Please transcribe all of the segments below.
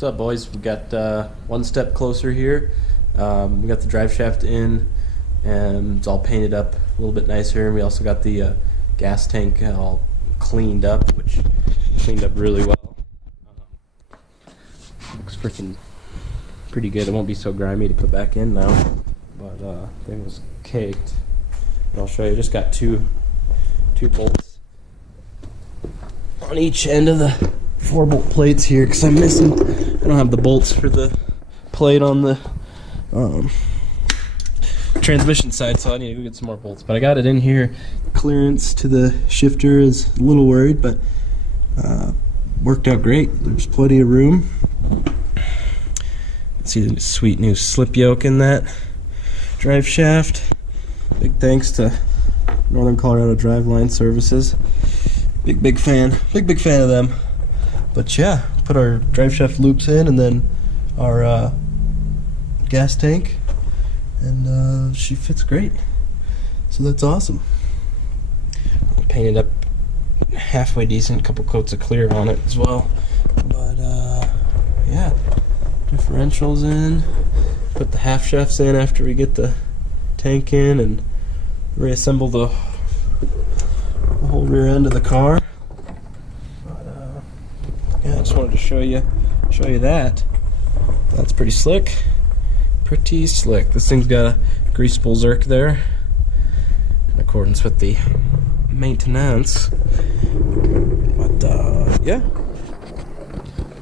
What's up, boys? We got one step closer here. We got the drive shaft in, and it's all painted up a little bit nicer. And we also got the gas tank all cleaned up, which cleaned up really well. Looks freaking pretty good. It won't be so grimy to put back in now, but thing was caked. And I'll show you. Just got two bolts on each end of the 4-bolt plates here because I'm missing. I don't have the bolts for the plate on the transmission side, so I need to go get some more bolts. But I got it in here. Clearance to the shifter is a little worried, but worked out great. There's plenty of room. See the sweet new slip yoke in that drive shaft. Big thanks to Northern Colorado Driveline Services. Big fan of them. But yeah, put our drive shaft loops in, and then our gas tank, and she fits great. So that's awesome. Painted up halfway decent, a couple coats of clear on it as well. But yeah, differentials in. Put the half shafts in after we get the tank in, and reassemble the whole rear end of the car. Yeah, I just wanted to show you that. That's pretty slick. Pretty slick. This thing's got a greasable zerk there, in accordance with the maintenance. But yeah,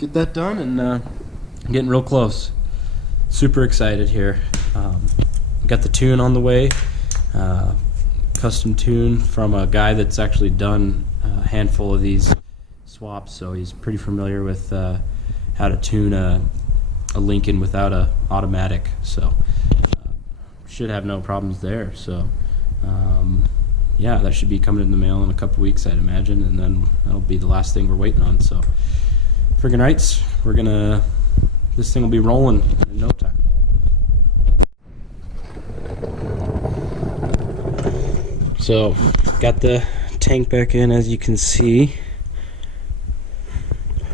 get that done, and getting real close. Super excited here. Got the tune on the way. Custom tune from a guy that's actually done a handful of these swaps, so he's pretty familiar with how to tune a Lincoln without a automatic, so should have no problems there. So yeah, that should be coming in the mail in a couple weeks, I'd imagine, and then that'll be the last thing we're waiting on. So friggin' rights, this thing will be rolling in no time. So got the tank back in, as you can see.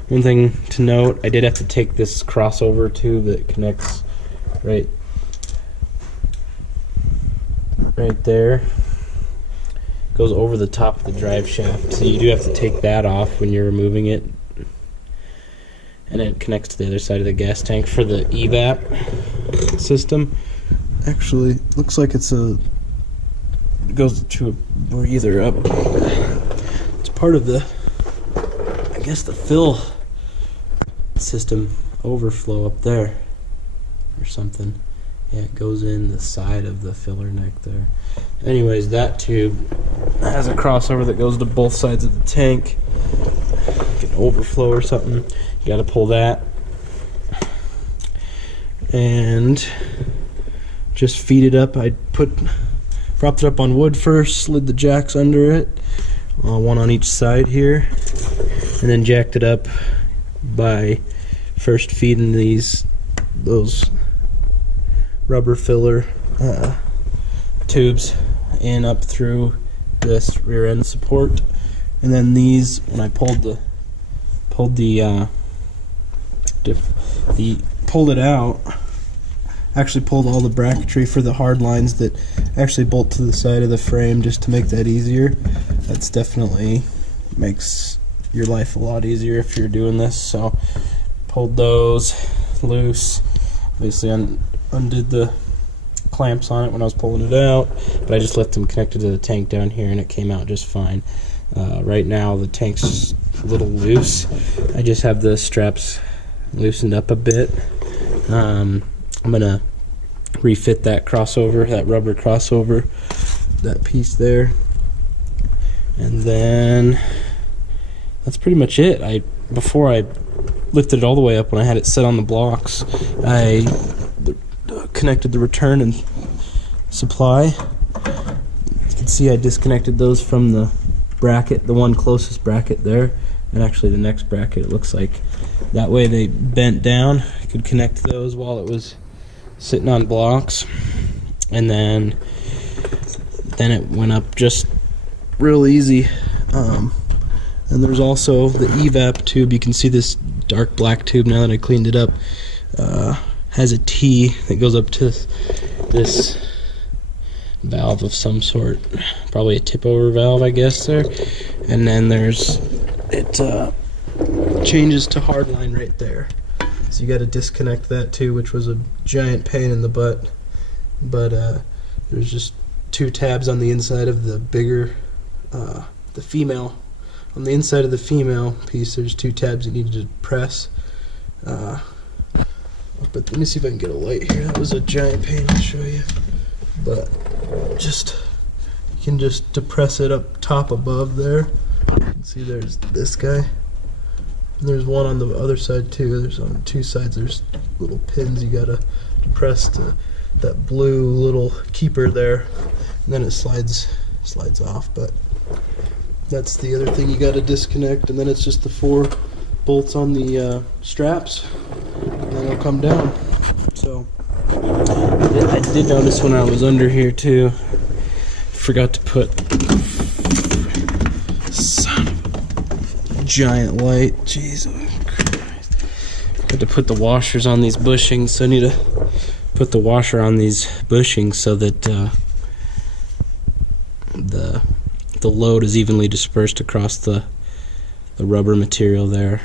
One thing to note, I did have to take this crossover tube that connects right there. Goes over the top of the drive shaft, so you do have to take that off when you're removing it. And it connects to the other side of the gas tank for the evap system. Actually, looks like it goes to a breather up. It's part of the, I guess, the fill system overflow up there or something. Yeah, it goes in the side of the filler neck there. Anyways, that tube has a crossover that goes to both sides of the tank. Like an overflow or something. You gotta pull that. And just feed it up. I propped it up on wood first, slid the jacks under it, one on each side here, and then jacked it up by first feeding those rubber filler tubes in up through this rear end support, and then these, when I pulled it out, actually pulled all the bracketry for the hard lines that actually bolt to the side of the frame, just to make that easier. That's definitely makes your life a lot easier if you're doing this. So pulled those loose, obviously undid the clamps on it when I was pulling it out, but I just left them connected to the tank down here, and it came out just fine. Right now the tank's a little loose. I just have the straps loosened up a bit. I'm gonna refit that crossover, that rubber crossover, that piece there, and then that's pretty much it. Before I lifted it all the way up, when I had it set on the blocks, I connected the return and supply. You can see I disconnected those from the bracket, the one closest bracket there, and actually the next bracket, it looks like. That way they bent down. I could connect those while it was sitting on blocks, and then it went up just real easy. And there's also the evap tube. You can see this dark black tube now that I cleaned it up. Has a T that goes up to this valve of some sort, probably a tip over valve, I guess there. And then it changes to hardline right there. So you got to disconnect that too, which was a giant pain in the butt. But there's just 2 tabs on the inside of the bigger, the female. On the inside of the female piece, there's 2 tabs you need to press. But let me see if I can get a light here. That was a giant pain to show you. But you can just depress it up top above there. You can see there's this guy. And there's one on the other side too. There's on 2 sides. There's little pins you gotta press to that blue little keeper there, and then it slides off. But that's the other thing you gotta disconnect. And then it's just the 4 bolts on the straps, and then it'll come down. So I did notice when I was under here too, forgot to put, son of a giant light, Jesus Christ. Had to put the washers on these bushings, so I need to put the washer on these bushings so that the load is evenly dispersed across the rubber material there,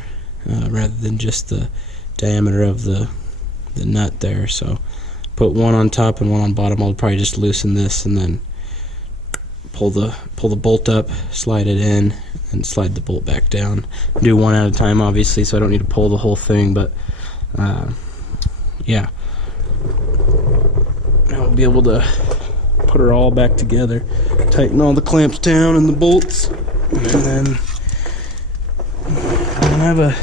rather than just the diameter of the nut there. So put one on top and one on bottom. I'll probably just loosen this and then pull the bolt up, slide it in, and slide the bolt back down. Do one at a time, obviously, so I don't need to pull the whole thing. But yeah, I'll be able to put her all back together, tighten all the clamps down and the bolts, and then have a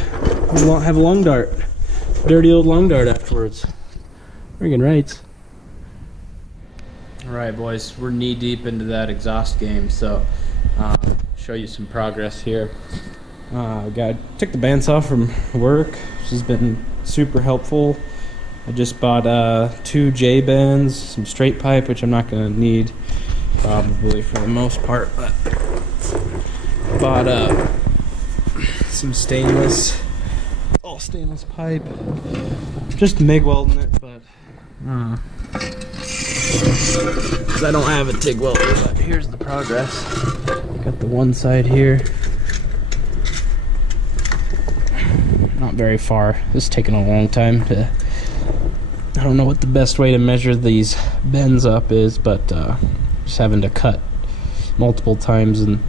long dart, dirty old long dart afterwards. Friggin' right. Alright boys, we're knee deep into that exhaust game, so show you some progress here. Took the bandsaw from work, which has been super helpful. I just bought 2 J-bends, some straight pipe, which I'm not going to need probably for the most part, but bought some all stainless pipe, just MIG welding it, but because I don't have a TIG welder. But here's the progress. Got the one side here, not very far. This is taking a long time to, I don't know what the best way to measure these bends up is, but just having to cut multiple times and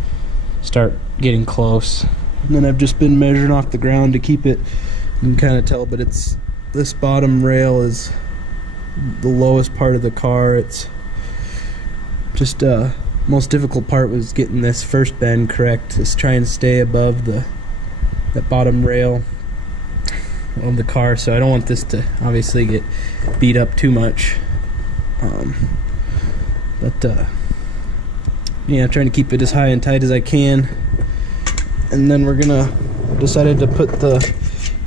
start getting close. And then I've just been measuring off the ground to keep it. You can kind of tell, but it's, this bottom rail is the lowest part of the car. It's just most difficult part was getting this first bend correct. Just trying to stay above that bottom rail of the car, so I don't want this to obviously get beat up too much. Yeah, I'm trying to keep it as high and tight as I can. And then we're gonna decided to put the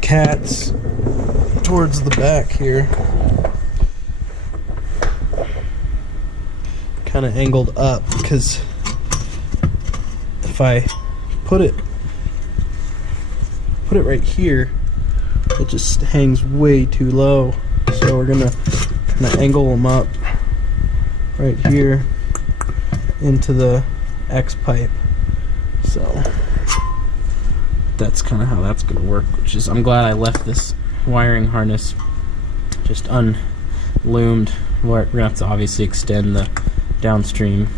cats towards the back here, kind of angled up, because if I put it right here, it just hangs way too low. So we're gonna kind of angle them up right here into the X pipe. So that's kind of how that's gonna work, which is, I'm glad I left this wiring harness just unloomed. We're gonna have to obviously extend the downstream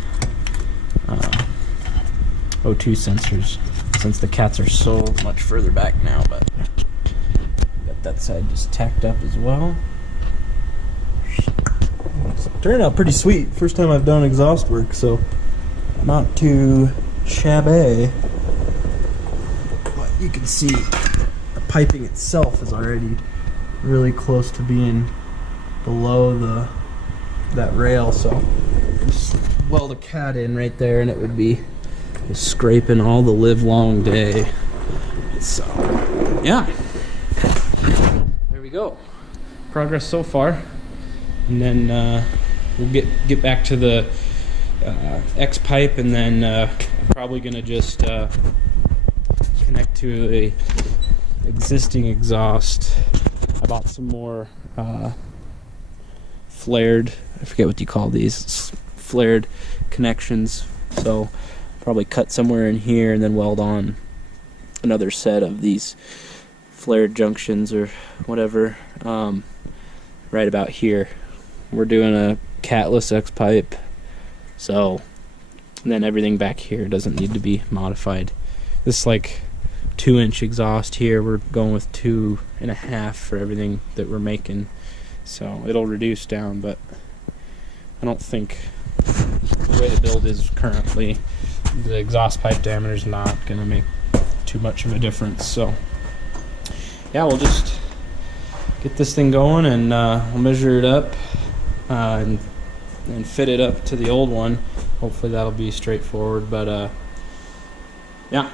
O2 sensors since the cats are so much further back now, but got that side just tacked up as well. Turned out pretty sweet. First time I've done exhaust work, so not too shabby. But you can see the piping itself is already really close to being below that rail, so just weld a cat in right there and it would be just scraping all the live long day. So yeah, there we go. Progress so far. And then we'll get back to the X pipe, and then I'm probably gonna just connect to a existing exhaust. I bought some more flared, I forget what you call these, flared connections. So probably cut somewhere in here and then weld on another set of these flared junctions or whatever, right about here. We're doing a catless X pipe, so then everything back here doesn't need to be modified. This is like 2-inch exhaust here. We're going with 2.5 for everything that we're making, so it'll reduce down, but I don't think the way the build is currently, the exhaust pipe diameter is not going to make too much of a difference. So yeah, we'll just get this thing going, and we'll measure it up and fit it up to the old one. Hopefully that'll be straightforward, but yeah,